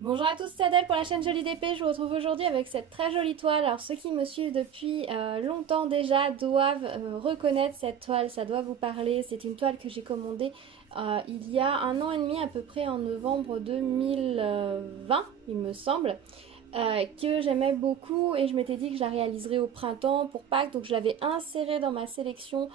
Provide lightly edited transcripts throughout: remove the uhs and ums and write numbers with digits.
Bonjour à tous, c'est Adèle pour la chaîne Jolie d'épée. Je vous retrouve aujourd'hui avec cette très jolie toile. Alors ceux qui me suivent depuis longtemps déjà doivent reconnaître cette toile, ça doit vous parler. C'est une toile que j'ai commandée il y a 1 an et demi à peu près, en novembre 2020 il me semble. Que j'aimais beaucoup et je m'étais dit que je la réaliserais au printemps pour Pâques, donc je l'avais insérée dans ma sélection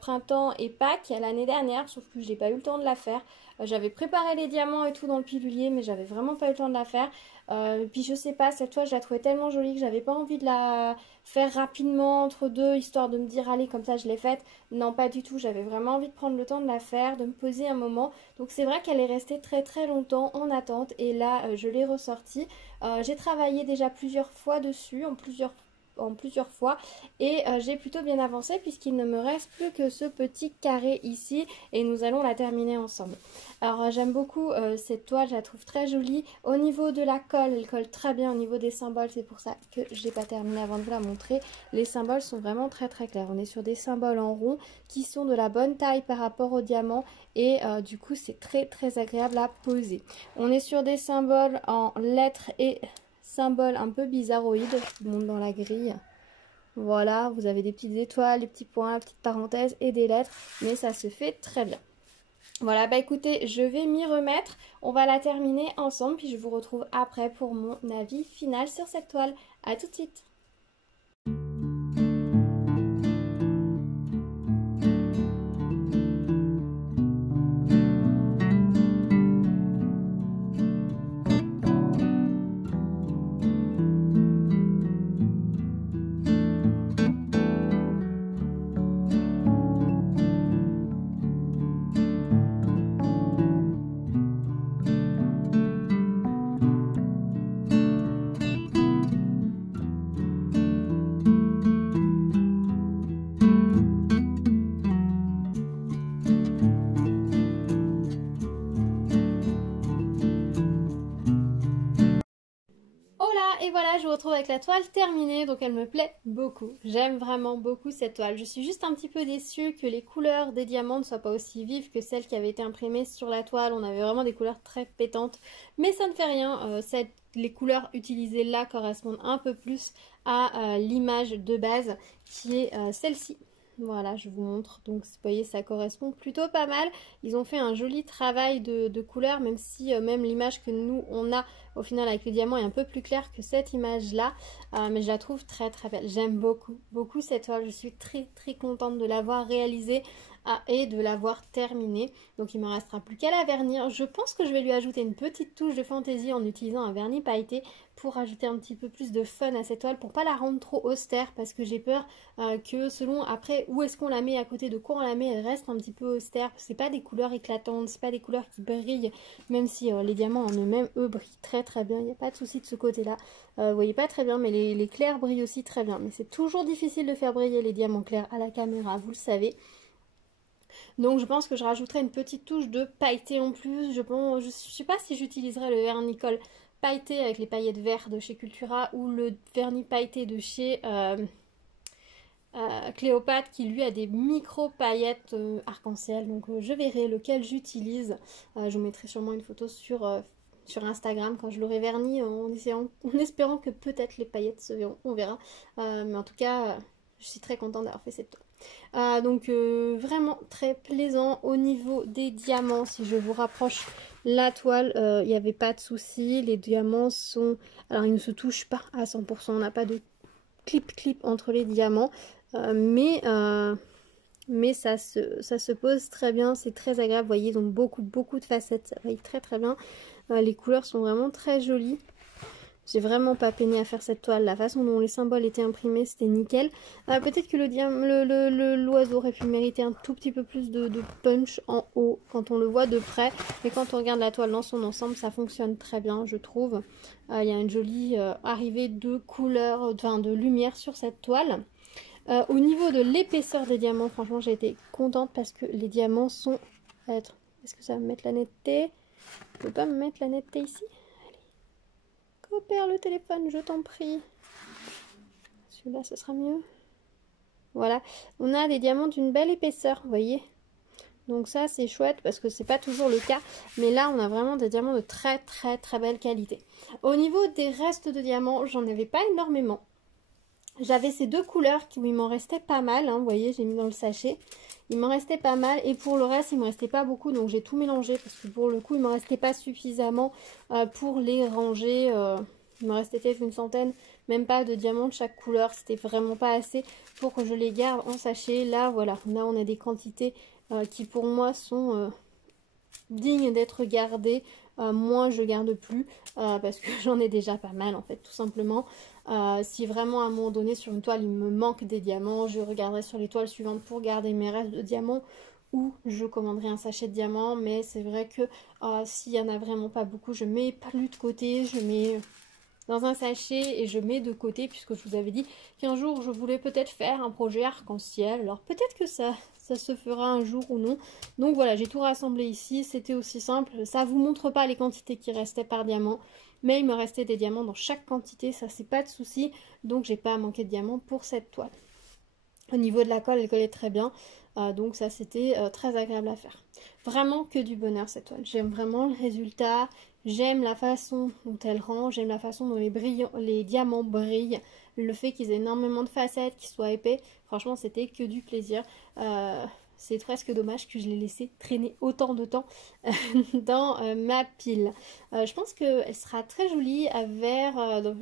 printemps et Pâques l'année dernière, sauf que je n'ai pas eu le temps de la faire. J'avais préparé les diamants et tout dans le pilulier, mais j'avais vraiment pas eu le temps de la faire. Puis je sais pas, cette toile je la trouvais tellement jolie que j'avais pas envie de la faire rapidement entre deux, histoire de me dire allez comme ça je l'ai faite. Non, pas du tout, j'avais vraiment envie de prendre le temps de la faire, de me poser un moment. Donc c'est vrai qu'elle est restée très très longtemps en attente et là je l'ai ressortie. J'ai travaillé déjà plusieurs fois dessus, en plusieurs fois, et j'ai plutôt bien avancé puisqu'il ne me reste plus que ce petit carré ici et nous allons la terminer ensemble. Alors j'aime beaucoup cette toile, je la trouve très jolie. Au niveau de la colle, elle colle très bien au niveau des symboles, c'est pour ça que je n'ai pas terminé avant de vous la montrer. Les symboles sont vraiment très très clairs, on est sur des symboles en rond qui sont de la bonne taille par rapport au diamant et du coup c'est très très agréable à poser. On est sur des symboles en lettres et symboles un peu bizarroïdes. Je vous montre dans la grille. Voilà, vous avez des petites étoiles, des petits points, petites parenthèses et des lettres, mais ça se fait très bien. Voilà, bah écoutez, je vais m'y remettre. On va la terminer ensemble, puis je vous retrouve après pour mon avis final sur cette toile. A tout de suite. Hola, et voilà, je vous retrouve avec la toile terminée, donc elle me plaît beaucoup. J'aime vraiment beaucoup cette toile. Je suis juste un petit peu déçue que les couleurs des diamants ne soient pas aussi vives que celles qui avaient été imprimées sur la toile. On avait vraiment des couleurs très pétantes, mais ça ne fait rien. Les couleurs utilisées là correspondent un peu plus à l'image de base qui est celle-ci. Voilà, je vous montre. Donc, vous voyez, ça correspond plutôt pas mal. Ils ont fait un joli travail de couleurs, même si même l'image que nous, on a au final avec le diamant est un peu plus claire que cette image-là. Mais je la trouve très très belle. J'aime beaucoup, beaucoup cette toile. Je suis très très contente de l'avoir réalisée et de l'avoir terminée. Donc, il ne me restera plus qu'à la vernir. Je pense que je vais lui ajouter une petite touche de fantaisie en utilisant un vernis pailleté pour ajouter un petit peu plus de fun à cette toile, pour pas la rendre trop austère, parce que j'ai peur que selon après où est-ce qu'on la met, à côté de quoi on la met, elle reste un petit peu austère. C'est pas des couleurs éclatantes, c'est pas des couleurs qui brillent, même si les diamants en eux-mêmes, eux, brillent très très bien. Il n'y a pas de souci de ce côté-là. Vous voyez pas très bien, mais les clairs brillent aussi très bien. Mais c'est toujours difficile de faire briller les diamants clairs à la caméra, vous le savez. Donc je pense que je rajouterai une petite touche de pailleté en plus. Je sais pas si j'utiliserai le vernis-colle pailleté avec les paillettes vertes de chez Cultura ou le vernis pailleté de chez Cléopâtre qui lui a des micro paillettes arc-en-ciel. Donc je verrai lequel j'utilise. Je vous mettrai sûrement une photo sur Instagram quand je l'aurai verni en espérant que peut-être les paillettes se verront. On verra. Mais en tout cas, je suis très contente d'avoir fait cette toile. Donc vraiment très plaisant au niveau des diamants. Si je vous rapproche la toile, il n'y avait pas de souci. Les diamants sont... Alors ils ne se touchent pas à 100%. On n'a pas de clip entre les diamants. Mais ça se pose très bien. C'est très agréable. Vous voyez, ils ont beaucoup de facettes. Ça brille très très bien. Les couleurs sont vraiment très jolies. J'ai vraiment pas peiné à faire cette toile. La façon dont les symboles étaient imprimés, c'était nickel. Peut-être que l'oiseau aurait pu mériter un tout petit peu plus de punch en haut quand on le voit de près. Mais quand on regarde la toile dans son ensemble, ça fonctionne très bien, je trouve. Il y a une jolie arrivée de couleurs, enfin de lumière sur cette toile. Au niveau de l'épaisseur des diamants, franchement, j'ai été contente parce que les diamants sont... Est-ce que ça va me mettre la netteté? Je peux pas me mettre la netteté ici? Coopère le téléphone, je t'en prie. Celui-là, ce sera mieux. Voilà. On a des diamants d'une belle épaisseur, vous voyez. Donc ça c'est chouette parce que c'est pas toujours le cas. Mais là on a vraiment des diamants de très très très belle qualité. Au niveau des restes de diamants, j'en avais pas énormément. J'avais ces deux couleurs qui il m'en restait pas mal, hein, vous voyez, j'ai mis dans le sachet. Il m'en restait pas mal et pour le reste, il me restait pas beaucoup, donc j'ai tout mélangé parce que pour le coup, il m'en restait pas suffisamment pour les ranger. Il me restait peut-être une centaine, même pas de diamants de chaque couleur, c'était vraiment pas assez pour que je les garde en sachet. Là, voilà, là on a des quantités qui pour moi sont dignes d'être gardées. Moi, je garde plus parce que j'en ai déjà pas mal en fait, tout simplement. Si vraiment à un moment donné sur une toile il me manque des diamants, je regarderai sur les toiles suivantes pour garder mes restes de diamants ou je commanderai un sachet de diamants. Mais c'est vrai que s'il y en a vraiment pas beaucoup, je mets plus de côté, je mets dans un sachet et je mets de côté puisque je vous avais dit qu'un jour je voulais peut-être faire un projet arc-en-ciel. Alors peut-être que ça se fera un jour ou non. Donc voilà, j'ai tout rassemblé ici, c'était aussi simple. Ça vous montre pas les quantités qui restaient par diamant, mais il me restait des diamants dans chaque quantité, ça c'est pas de souci. Donc j'ai pas manqué de diamants pour cette toile. Au niveau de la colle, elle collait très bien. Donc ça c'était très agréable à faire. Vraiment que du bonheur cette toile. J'aime vraiment le résultat. J'aime la façon dont elle rend. J'aime la façon dont les diamants brillent. Le fait qu'ils aient énormément de facettes, qu'ils soient épais. Franchement c'était que du plaisir. C'est presque dommage que je l'ai laissé traîner autant de temps dans ma pile. Je pense qu'elle sera très jolie à verre.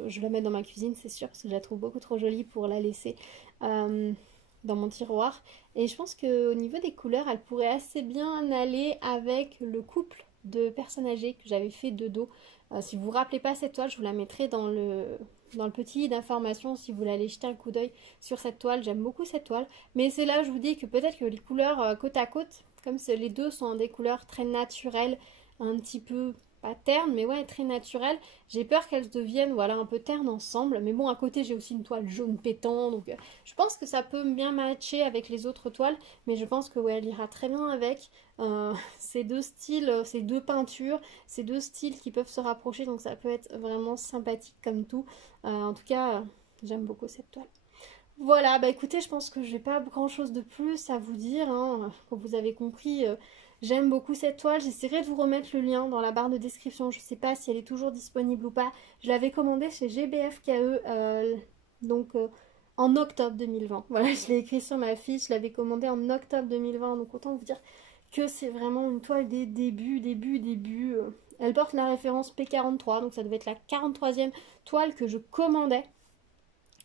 Je vais la mettre dans ma cuisine c'est sûr parce que je la trouve beaucoup trop jolie pour la laisser dans mon tiroir. Et je pense qu'au niveau des couleurs, elle pourrait assez bien aller avec le couple de personnes âgées que j'avais fait de dos. Si vous vous rappelez pas cette toile, je vous la mettrai dans le petit d'information si vous voulez aller jeter un coup d'œil sur cette toile. J'aime beaucoup cette toile. Mais c'est là, je vous dis que peut-être que les couleurs côte à côte, comme les deux sont des couleurs très naturelles, un petit peu pas terne, mais ouais, très naturelle. J'ai peur qu'elles deviennent, voilà, un peu ternes ensemble. Mais bon, à côté, j'ai aussi une toile jaune pétant, donc je pense que ça peut bien matcher avec les autres toiles. Mais je pense que ouais, elle ira très bien avec ces deux styles, ces deux peintures, ces deux styles qui peuvent se rapprocher. Donc ça peut être vraiment sympathique comme tout. En tout cas, j'aime beaucoup cette toile. Voilà, bah écoutez, je pense que je n'ai pas grand chose de plus à vous dire, hein. Comme vous avez compris, j'aime beaucoup cette toile. J'essaierai de vous remettre le lien dans la barre de description. Je ne sais pas si elle est toujours disponible ou pas. Je l'avais commandée chez GBFKE donc en octobre 2020. Voilà, je l'ai écrit sur ma fiche. Je l'avais commandée en octobre 2020. Donc autant vous dire que c'est vraiment une toile des débuts. Elle porte la référence P43, donc ça devait être la 43e toile que je commandais.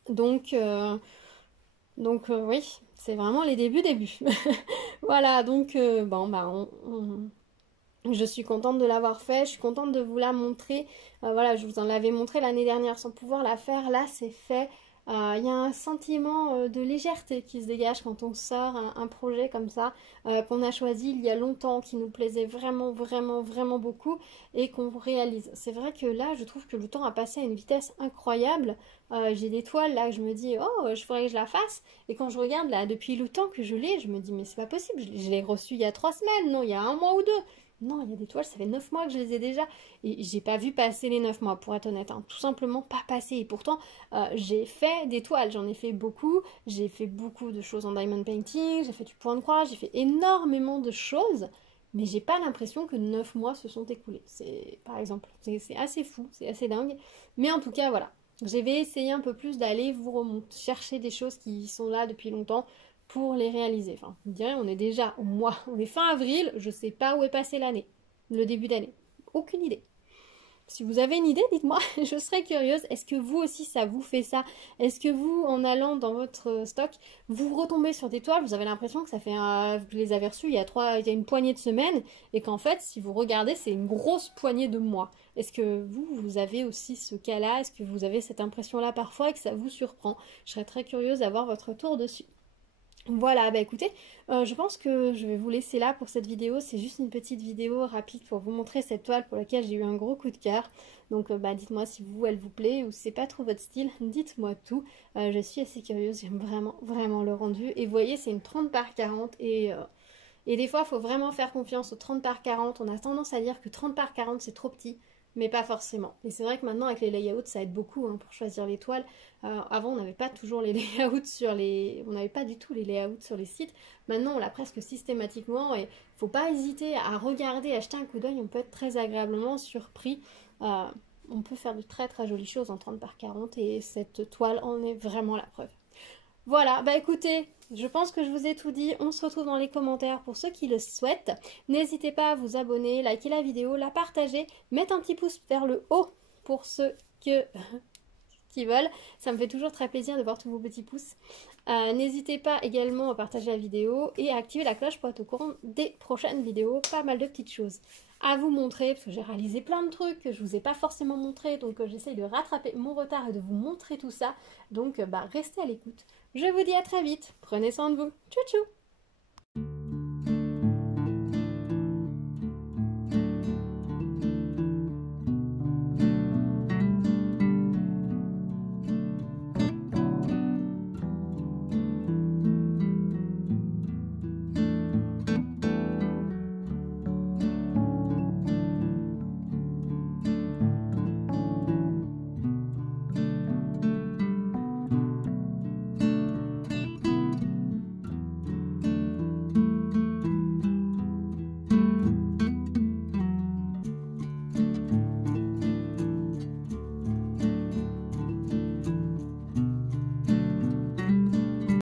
Donc oui, c'est vraiment les débuts. Voilà, donc bon, bah, je suis contente de l'avoir fait, je suis contente de vous la montrer. Voilà, je vous en l'avais montré l'année dernière sans pouvoir la faire. Là, c'est fait. Il y a un sentiment de légèreté qui se dégage quand on sort un projet comme ça, qu'on a choisi il y a longtemps, qui nous plaisait vraiment beaucoup et qu'on réalise. C'est vrai que là, je trouve que le temps a passé à une vitesse incroyable. J'ai des toiles là, je me dis, oh, je ferais que je la fasse. Et quand je regarde là, depuis le temps que je l'ai, je me dis, mais c'est pas possible, je l'ai reçue il y a 3 semaines, non, il y a 1 mois ou 2. Non, il y a des toiles, ça fait 9 mois que je les ai déjà. Et j'ai pas vu passer les 9 mois, pour être honnête, hein. Tout simplement pas passé. Et pourtant, j'ai fait des toiles, j'en ai fait beaucoup. J'ai fait beaucoup de choses en diamond painting, j'ai fait du point de croix, j'ai fait énormément de choses. Mais j'ai pas l'impression que 9 mois se sont écoulés. C'est, par exemple, c'est assez fou, c'est assez dingue. Mais en tout cas, voilà. Je vais essayer un peu plus d'aller vous chercher des choses qui sont là depuis longtemps pour les réaliser. Enfin, vous me direz, on est déjà au mois, on est fin avril, je sais pas où est passée l'année, le début d'année. Aucune idée. Si vous avez une idée, dites-moi, je serais curieuse. Est-ce que vous aussi, ça vous fait ça? Est-ce que vous, en allant dans votre stock, vous retombez sur des toiles, vous avez l'impression que ça fait vous les avez reçues il y a une poignée de semaines, et qu'en fait, si vous regardez, c'est une grosse poignée de mois. Est-ce que vous avez aussi ce cas-là? Est-ce que vous avez cette impression-là parfois et que ça vous surprend? Je serais très curieuse d'avoir votre retour dessus. Voilà, bah écoutez, je pense que je vais vous laisser là pour cette vidéo. C'est juste une petite vidéo rapide pour vous montrer cette toile pour laquelle j'ai eu un gros coup de cœur. Donc bah dites-moi si elle vous plaît ou si c'est pas trop votre style, dites-moi tout. Je suis assez curieuse, j'aime vraiment le rendu. Et vous voyez, c'est une 30 par 40 et des fois, il faut vraiment faire confiance aux 30 par 40. On a tendance à dire que 30 par 40 c'est trop petit. mais pas forcément. Et c'est vrai que maintenant avec les layouts ça aide beaucoup hein, pour choisir les toiles. Avant on n'avait pas toujours les layouts sur les... On n'avait pas du tout les layouts sur les sites. Maintenant on l'a presque systématiquement et faut pas hésiter à regarder, à jeter un coup d'œil, on peut être très agréablement surpris. On peut faire de très très jolies choses en 30 par 40 et cette toile en est vraiment la preuve. Voilà, bah écoutez, je pense que je vous ai tout dit. On se retrouve dans les commentaires pour ceux qui le souhaitent. N'hésitez pas à vous abonner, liker la vidéo, la partager, mettre un petit pouce vers le haut pour ceux qui veulent. Ça me fait toujours très plaisir de voir tous vos petits pouces. N'hésitez pas également à partager la vidéo et à activer la cloche pour être au courant des prochaines vidéos. Pas mal de petites choses à vous montrer parce que j'ai réalisé plein de trucs que je vous ai pas forcément montré, donc j'essaye de rattraper mon retard et de vous montrer tout ça. Donc restez à l'écoute. Je vous dis à très vite. Prenez soin de vous. Tchou tchou.